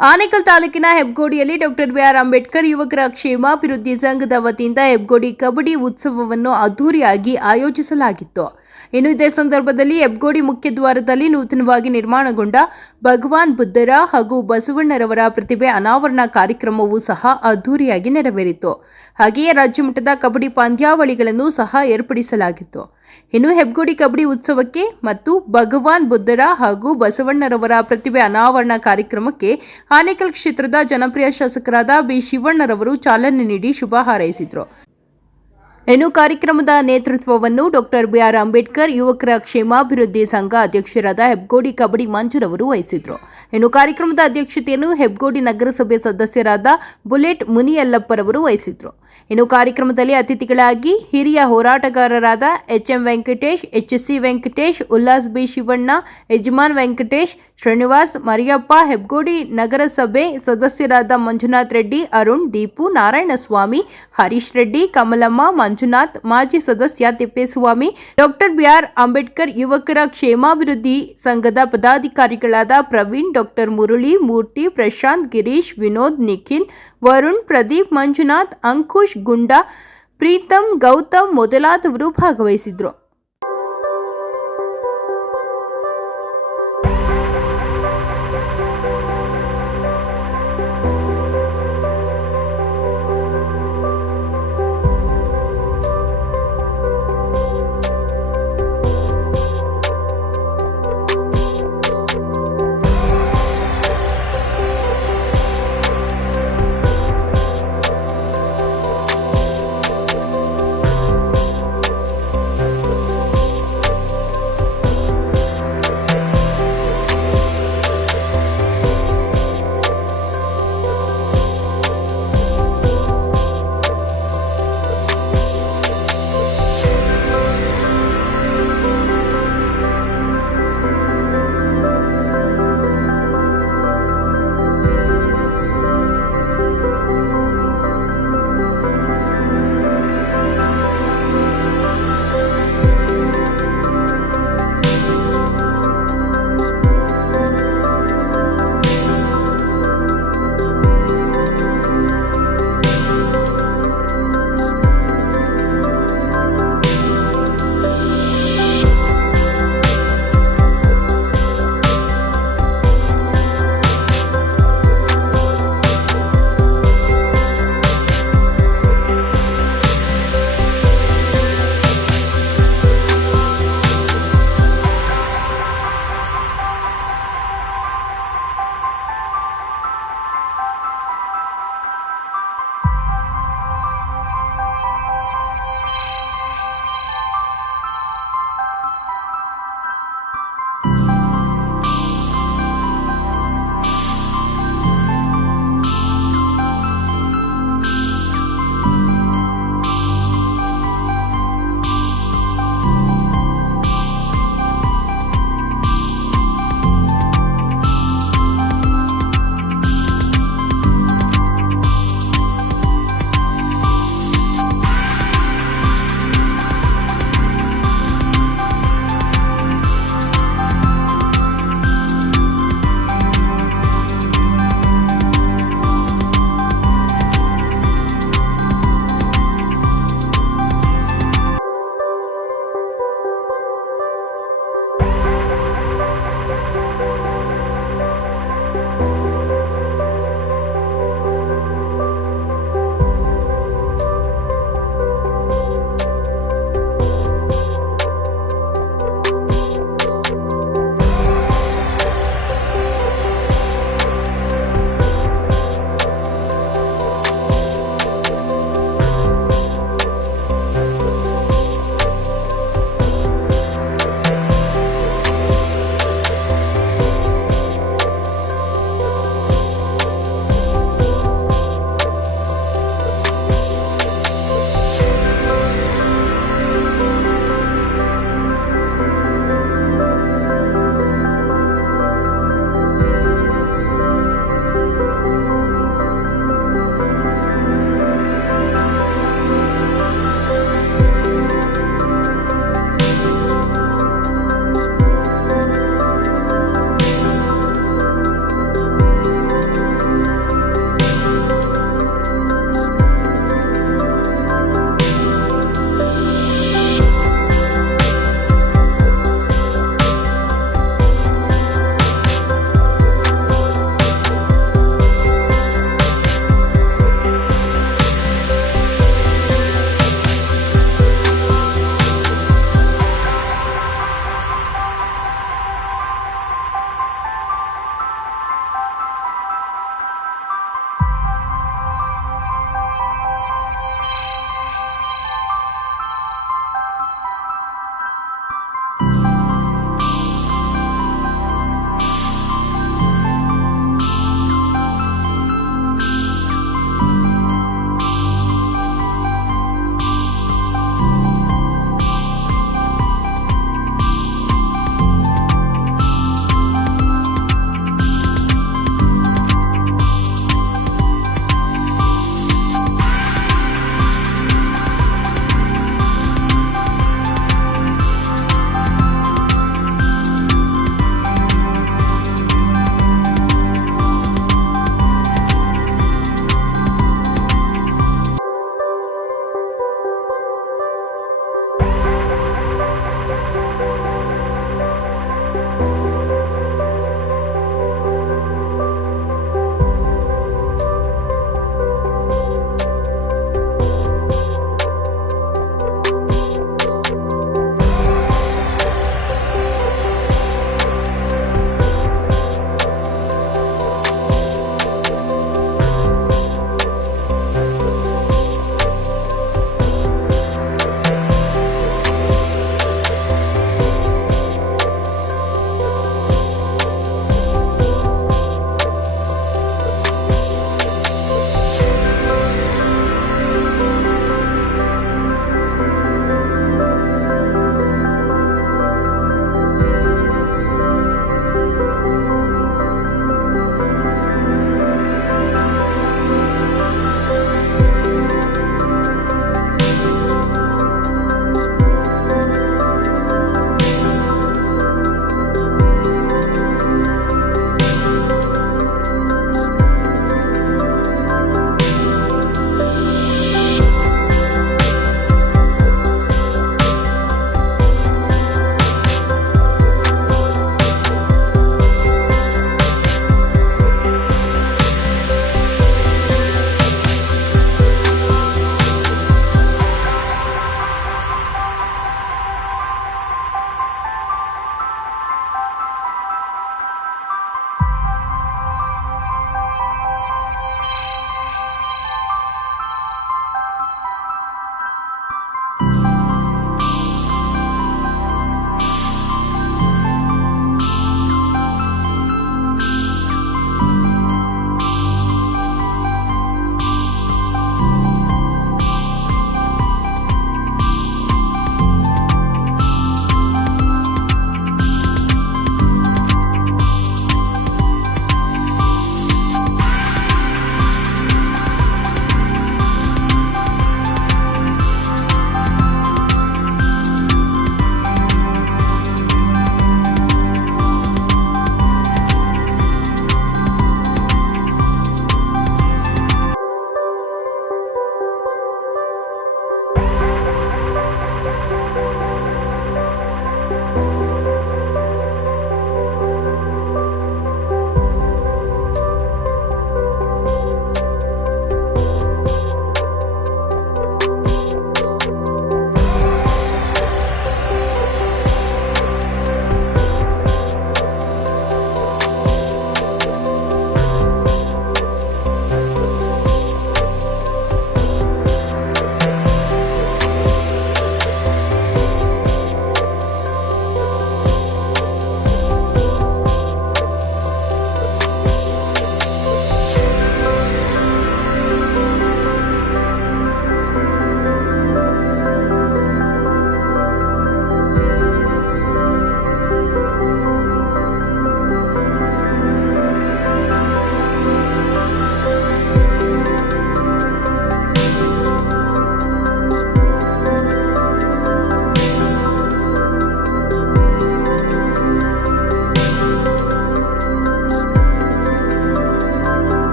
ಆನೇಕಲ್ ತಾಲೂಕಿನ ಹೆಬ್ಗೋಡಿಯಲ್ಲಿ doctor B R Ambedkar ಯುವಕರ ಕ್ಷೇಮಾಭಿವೃದ್ಧಿ ಸಂಘದ ವತಿಯಿಂದ ಹೆಬ್ಗೋಡಿ ಕಬಡ್ಡಿ ಉತ್ಸವವನ್ನು ಅದ್ದೂರಿಯಾಗಿ ಆಯೋಜಿಸಲಾಗಿತ್ತು. ಇನ್ನು ಇದೇ ಸಂದರ್ಭದಲ್ಲಿ ಹೆಬ್ಗೋಡಿ ಮುಖ್ಯ ದ್ವಾರದಲ್ಲಿ ನೂತನವಾಗಿ ನಿರ್ಮಾಣಗೊಂಡ ಭಗವಾನ್ ಬುದ್ಧರ ಹಾಗೂ ಬಸವಣ್ಣರವರ ಪ್ರತಿಭೆ ಅನಾವರಣ ಕಾರ್ಯಕ್ರಮವೂ ಸಹ ಅದ್ದೂರಿಯಾಗಿ ನೆರವೇರಿತು. ಹಾಗೆಯೇ ರಾಜ್ಯ ಮಟ್ಟದ ಕಬಡ್ಡಿ ಪಂದ್ಯಾವಳಿಗಳನ್ನು ಸಹ ಏರ್ಪಡಿಸಲಾಗಿತ್ತು. ಇನ್ನು ಹೆಬ್ಗೋಡಿ ಕಬಡ್ಡಿ ಉತ್ಸವಕ್ಕೆ ಮತ್ತು ಭಗವಾನ್ ಬುದ್ಧರ ಹಾಗೂ ಬಸವಣ್ಣರವರ ಪ್ರತಿಭೆ ಅನಾವರಣ ಕಾರ್ಯಕ್ರಮಕ್ಕೆ ಆನೇಕಲ್ ಕ್ಷೇತ್ರದ ಜನಪ್ರಿಯ ಶಾಸಕರಾದ ಬಿ ಶಿವಣ್ಣರವರು ಚಾಲನೆ ನೀಡಿ ಶುಭ ಹಾರೈಸಿದರು. ಇನ್ನು ಕಾರ್ಯಕ್ರಮದ ನೇತೃತ್ವವನ್ನು ಡಾಕ್ಟರ್ ಬಿಆರ್ ಅಂಬೇಡ್ಕರ್ ಯುವಕರ ಕ್ಷೇಮಾಭಿವೃದ್ಧಿ ಸಂಘ ಅಧ್ಯಕ್ಷರಾದ ಹೆಬ್ಗೋಡಿ ಕಬಡ್ಡಿ ಮಂಜುರವರು ವಹಿಸಿದರು. ಇನ್ನು ಕಾರ್ಯಕ್ರಮದ ಅಧ್ಯಕ್ಷತೆಯನ್ನು ಹೆಬ್ಗೋಡಿ ನಗರಸಭೆ ಸದಸ್ಯರಾದ ಬುಲೆಟ್ ಮುನಿಯಲ್ಲಪ್ಪರವರು ವಹಿಸಿದರು. ಇನ್ನು ಕಾರ್ಯಕ್ರಮದಲ್ಲಿ ಅತಿಥಿಗಳಾಗಿ ಹಿರಿಯ ಹೋರಾಟಗಾರರಾದ HM Venkatesh, HSC Venkatesh, Ullas B Shivanna, Yajaman Venkatesh, Srinivas, Mariyappa, Hebbagodi ನಗರಸಭೆ ಸದಸ್ಯರಾದ ಮಂಜುನಾಥ್ ರೆಡ್ಡಿ, ಅರುಣ್, ದೀಪು, ನಾರಾಯಣಸ್ವಾಮಿ, ಹರೀಶ್ ರೆಡ್ಡಿ, ಕಮಲಮ್ಮ, ಮಂಜುನಾಥ್, ಮಾಜಿ ಸದಸ್ಯ ತಿಪ್ಪೇಸ್ವಾಮಿ, ಡಾಕ್ಟರ್ ಬಿಆರ್ ಅಂಬೇಡ್ಕರ್ ಯುವಕರ ಕ್ಷೇಮಾಭಿವೃದ್ಧಿ ಸಂಘದ ಪದಾಧಿಕಾರಿಗಳಾದ ಪ್ರವೀಣ್, ಡಾಕ್ಟರ್ ಮುರಳಿ, ಮೂರ್ತಿ, ಪ್ರಶಾಂತ್, ಗಿರೀಶ್, ವಿನೋದ್, ನಿಖಿಲ್, ವರುಣ್, ಪ್ರದೀಪ್, ಮಂಜುನಾಥ್, ಅಂಕುಶ್, ಗುಂಡಾ, ಪ್ರೀತಮ್, ಗೌತಮ್ ಮೊದಲಾದವರು ಭಾಗವಹಿಸಿದ್ರು.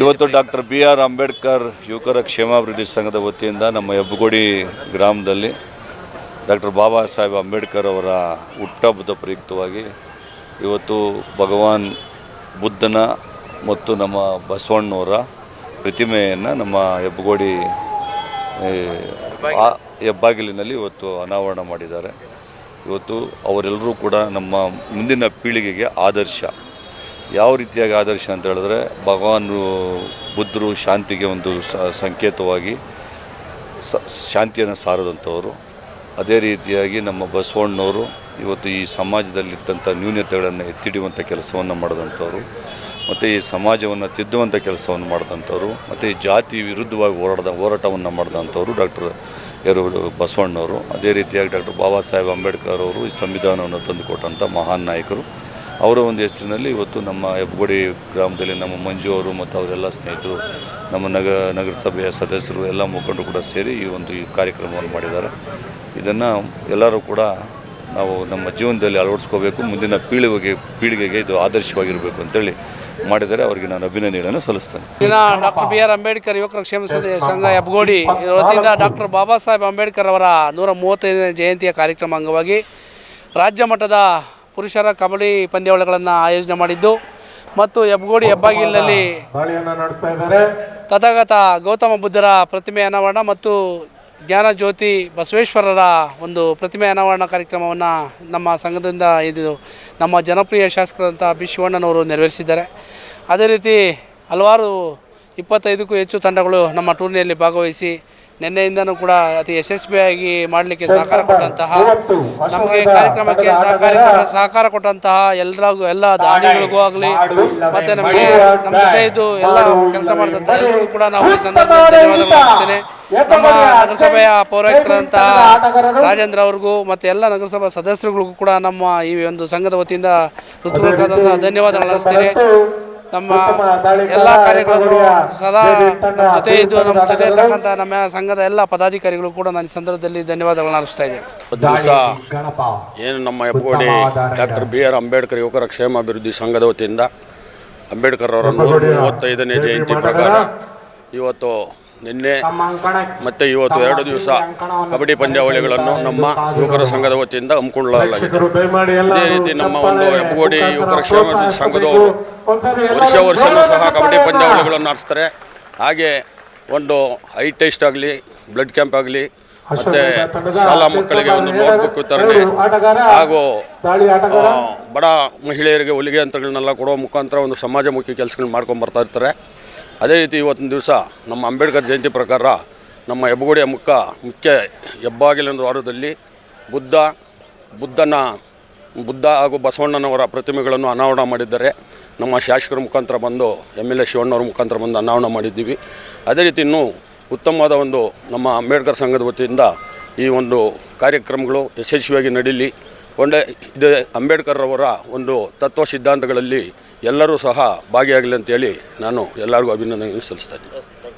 ಇವತ್ತು ಡಾಕ್ಟರ್ BR ಅಂಬೇಡ್ಕರ್ ಯುವಕರ ಕ್ಷೇಮಾಭಿವೃದ್ಧಿ ಸಂಘದ ವತಿಯಿಂದ ನಮ್ಮ ಹೆಬ್ಬಗೋಡಿ ಗ್ರಾಮದಲ್ಲಿ ಡಾಕ್ಟರ್ ಬಾಬಾ ಸಾಹೇಬ್ ಅಂಬೇಡ್ಕರ್ ಅವರ ಹುಟ್ಟಹಬ್ಬದ ಪ್ರಯುಕ್ತವಾಗಿ ಇವತ್ತು ಭಗವಾನ್ ಬುದ್ಧನ ಮತ್ತು ನಮ್ಮ ಬಸವಣ್ಣವರ ಪ್ರತಿಮೆಯನ್ನು ನಮ್ಮ ಹೆಬ್ಬಗೋಡಿ ಹೆಬ್ಬಾಗಿಲಿನಲ್ಲಿ ಇವತ್ತು ಅನಾವರಣ ಮಾಡಿದ್ದಾರೆ. ಇವತ್ತು ಅವರೆಲ್ಲರೂ ಕೂಡ ನಮ್ಮ ಮುಂದಿನ ಪೀಳಿಗೆಗೆ ಆದರ್ಶ. ಯಾವ ರೀತಿಯಾಗಿ ಆದರ್ಶ ಅಂತ ಹೇಳಿದ್ರೆ, ಭಗವಾನ್ ಬುದ್ಧರು ಶಾಂತಿಗೆ ಒಂದು ಸಂಕೇತವಾಗಿ ಶಾಂತಿಯನ್ನು ಸಾರದಂಥವರು. ಅದೇ ರೀತಿಯಾಗಿ ನಮ್ಮ ಬಸವಣ್ಣವರು ಇವತ್ತು ಈ ಸಮಾಜದಲ್ಲಿದ್ದಂಥ ನ್ಯೂನತೆಗಳನ್ನು ಎತ್ತಿಡಿಯುವಂಥ ಕೆಲಸವನ್ನು ಮಾಡಿದಂಥವ್ರು, ಮತ್ತು ಈ ಸಮಾಜವನ್ನು ತಿದ್ದುವಂಥ ಕೆಲಸವನ್ನು ಮಾಡಿದಂಥವ್ರು, ಮತ್ತು ಈ ಜಾತಿ ವಿರುದ್ಧವಾಗಿ ಹೋರಾಟವನ್ನು ಮಾಡಿದಂಥವ್ರು ಡಾಕ್ಟರ್ ಬಸವಣ್ಣವರು. ಅದೇ ರೀತಿಯಾಗಿ ಡಾಕ್ಟರ್ ಬಾಬಾ ಸಾಹೇಬ್ ಅಂಬೇಡ್ಕರ್ ಅವರು ಈ ಸಂವಿಧಾನವನ್ನು ತಂದುಕೊಟ್ಟಂಥ ಮಹಾನ್ ನಾಯಕರು. ಅವರ ಒಂದು ಹೆಸರಿನಲ್ಲಿ ಇವತ್ತು ನಮ್ಮ ಹೆಬ್ಬಗೋಡಿ ಗ್ರಾಮದಲ್ಲಿ ನಮ್ಮ ಮಂಜು ಅವರು ಮತ್ತು ಅವರೆಲ್ಲ ಸ್ನೇಹಿತರು, ನಮ್ಮ ನಗರಸಭೆಯ ಸದಸ್ಯರು ಎಲ್ಲ ಮುಖಂಡರು ಕೂಡ ಸೇರಿ ಈ ಕಾರ್ಯಕ್ರಮವನ್ನು ಮಾಡಿದ್ದಾರೆ. ಇದನ್ನು ಎಲ್ಲರೂ ಕೂಡ ನಾವು ನಮ್ಮ ಜೀವನದಲ್ಲಿ ಅಳವಡಿಸ್ಕೋಬೇಕು, ಮುಂದಿನ ಪೀಳಿಗೆಗೆ ಇದು ಆದರ್ಶವಾಗಿರಬೇಕು ಅಂತೇಳಿ ಮಾಡಿದರೆ ಅವರಿಗೆ ನಾನು ಅಭಿನಂದನೆಗಳನ್ನು ಸಲ್ಲಿಸ್ತೇನೆ. ಡಾಕ್ಟರ್ BR ಅಂಬೇಡ್ಕರ್ ಯುವಕರ ಕ್ಷೇಮ ಸಂಘ ಹೆಬ್ಬಗೋಡಿ ವತಿಯಿಂದ ಡಾಕ್ಟರ್ ಬಾಬಾ ಸಾಹೇಬ್ ಅಂಬೇಡ್ಕರ್ ಅವರ 135ನೇ ಜಯಂತಿಯ ಕಾರ್ಯಕ್ರಮ ಅಂಗವಾಗಿ ರಾಜ್ಯ ಮಟ್ಟದ ಪುರುಷರ ಕಬಡ್ಡಿ ಪಂದ್ಯಾವಳಿಗಳನ್ನು ಆಯೋಜನೆ ಮಾಡಿದ್ದು ಮತ್ತು ಹೆಬ್ಬಗೋಡಿ ಹೆಬ್ಬಾಗಿಲಿನಲ್ಲಿ ತಥಾಗತ ಗೌತಮ ಬುದ್ಧರ ಪ್ರತಿಮೆ ಅನಾವರಣ ಮತ್ತು ಜ್ಞಾನ ಜ್ಯೋತಿ ಬಸವೇಶ್ವರರ ಒಂದು ಪ್ರತಿಮೆ ಅನಾವರಣ ಕಾರ್ಯಕ್ರಮವನ್ನು ನಮ್ಮ ಸಂಘದಿಂದ ಇದು ನಮ್ಮ ಜನಪ್ರಿಯ ಶಾಸಕರಂಥ ಬಿ ಶಿವಣ್ಣನವರು ನೆರವೇರಿಸಿದ್ದಾರೆ. ಅದೇ ರೀತಿ ಹಲವಾರು 25ಕ್ಕೂ ಹೆಚ್ಚು ತಂಡಗಳು ನಮ್ಮ ಟೂರ್ನಿಯಲ್ಲಿ ಭಾಗವಹಿಸಿ ನಿನ್ನೆಯಿಂದನೂ ಕೂಡ ಅತಿ ಯಶಸ್ವಿಯಾಗಿ ಮಾಡಲಿಕ್ಕೆ ಸಹಕಾರ ಕೊಟ್ಟಂತಹ, ನಮಗೆ ಕಾರ್ಯಕ್ರಮಕ್ಕೆ ಸಹಕಾರ ಕೊಟ್ಟಂತಹ ಎಲ್ಲ ದಾನಿಗಳಿಗೂ ಆಗಲಿ ಮತ್ತು ನಮಗೆ ನಮ್ಮ ಜೊತೆ ಇದ್ದು ಎಲ್ಲ ಕೆಲಸ ಮಾಡಿದಂಥ ಎಲ್ಲರಿಗೂ ಕೂಡ ನಾವು ಈ ಸಂದರ್ಭದಲ್ಲಿ ಧನ್ಯವಾದಗಳು ಅರ್ಪಿಸ್ತೇನೆ. ನಮ್ಮ ನಗರಸಭೆಯ ಪೌರಾಯುಕ್ತರಂತಹ ರಾಜೇಂದ್ರ ಅವ್ರಿಗೂ ಮತ್ತು ಎಲ್ಲ ನಗರಸಭಾ ಸದಸ್ಯರುಗಳಿಗೂ ಕೂಡ ನಮ್ಮ ಈ ಒಂದು ಸಂಘದ ವತಿಯಿಂದ ಹೃತ್ಪೂರ್ವಕವಾದಂತಹ ಧನ್ಯವಾದಗಳು ಅರ್ಪಿಸ್ತೇನೆ. ನಮ್ಮ ಎಲ್ಲ ಕಾರ್ಯಗಳನ್ನು ಸದಾ ನಮ್ಮ ಜೊತೆ ಇದ್ದು ನಮ್ಮ ಜೊತೆ ಇರ್ತಕ್ಕಂಥ ನಮ್ಮ ಸಂಘದ ಎಲ್ಲ ಪದಾಧಿಕಾರಿಗಳು ಕೂಡ ನಾನು ಈ ಸಂದರ್ಭದಲ್ಲಿ ಧನ್ಯವಾದಗಳನ್ನು ಅರ್ಪಿಸ್ತಾ ಇದ್ದೇನೆ. ದಿವಸ ಏನು ನಮ್ಮ ಹೆಬ್ಬಗೋಡಿ ಡಾಕ್ಟರ್ BR ಅಂಬೇಡ್ಕರ್ ಯುವಕರ ಕ್ಷೇಮಾಭಿವೃದ್ಧಿ ಸಂಘದ ವತಿಯಿಂದ ಅಂಬೇಡ್ಕರ್ ಅವರ 135ನೇ ಜಯಂತಿ ಪ್ರಕಾರ ಇವತ್ತು ನಿನ್ನೆ ಮತ್ತು ಇವತ್ತು 2 ದಿವಸ ಕಬಡ್ಡಿ ಪಂದ್ಯಾವಳಿಗಳನ್ನು ನಮ್ಮ ಯುವಕರ ಸಂಘದ ವತಿಯಿಂದ ಹಮ್ಮಿಕೊಳ್ಳಲಾಗಿದೆ. ಇದೇ ರೀತಿ ನಮ್ಮ ಒಂದು ಹೆಬ್ಬಗೋಡಿ ಯುವಕರ ಕ್ಷೇಮಾಭಿವೃದ್ಧಿ ಸಂಘದವರು ವರ್ಷವೂ ಸಹ ಕಬಡ್ಡಿ ಪಂದ್ಯಾವಳಿಗಳನ್ನು ನಡೆಸ್ತಾರೆ. ಹಾಗೆ ಒಂದು ಐ ಟೆಸ್ಟ್ ಆಗಲಿ, ಬ್ಲಡ್ ಕ್ಯಾಂಪ್ ಆಗಲಿ, ಮತ್ತು ಶಾಲಾ ಮಕ್ಕಳಿಗೆ ಒಂದು ನೋಟ್ಬುಕ್ ವಿತರಣೆ ಹಾಗೂ ಬಡ ಮಹಿಳೆಯರಿಗೆ ಹೊಲಿಗೆ ಯಂತ್ರಗಳನ್ನೆಲ್ಲ ಕೊಡುವ ಮುಖಾಂತರ ಒಂದು ಸಮಾಜಮುಖಿ ಕೆಲಸಗಳನ್ನ ಮಾಡ್ಕೊಂಡು ಬರ್ತಾ ಇರ್ತಾರೆ. ಅದೇ ರೀತಿ ಇವತ್ತಿನ ದಿವಸ ನಮ್ಮ ಅಂಬೇಡ್ಕರ್ ಜಯಂತಿ ಪ್ರಕಾರ ನಮ್ಮ ಹೆಬ್ಬಗೋಡಿಯ ಮುಖ್ಯ ಹೆಬ್ಬಾಗಿಲಿನ ದ್ವಾರದಲ್ಲಿ ಬುದ್ಧ ಹಾಗೂ ಬಸವಣ್ಣನವರ ಪ್ರತಿಮೆಗಳನ್ನು ಅನಾವರಣ ಮಾಡಿದ್ದಾರೆ. ನಮ್ಮ ಶಾಸಕರ ಮುಖಾಂತರ ಬಂದು MLA ಶಿವಣ್ಣವ್ರ ಮುಖಾಂತರ ಬಂದು ಅನಾವರಣ ಮಾಡಿದ್ದೀವಿ. ಅದೇ ರೀತಿ ಇನ್ನೂ ಉತ್ತಮವಾದ ಒಂದು ನಮ್ಮ ಅಂಬೇಡ್ಕರ್ ಸಂಘದ ವತಿಯಿಂದ ಈ ಒಂದು ಕಾರ್ಯಕ್ರಮಗಳು ಯಶಸ್ವಿಯಾಗಿ ನಡೀಲಿ. ಇದು ಅಂಬೇಡ್ಕರ್ ಅವರ ಒಂದು ತತ್ವ ಸಿದ್ಧಾಂತಗಳಲ್ಲಿ ಎಲ್ಲರೂ ಸಹ ಭಾಗಿಯಾಗಲಿ ಅಂತೇಳಿ ನಾನು ಎಲ್ಲರಿಗೂ ಅಭಿನಂದನೆ ಸಲ್ಲಿಸ್ತಾ ಇದ್ದೀನಿ.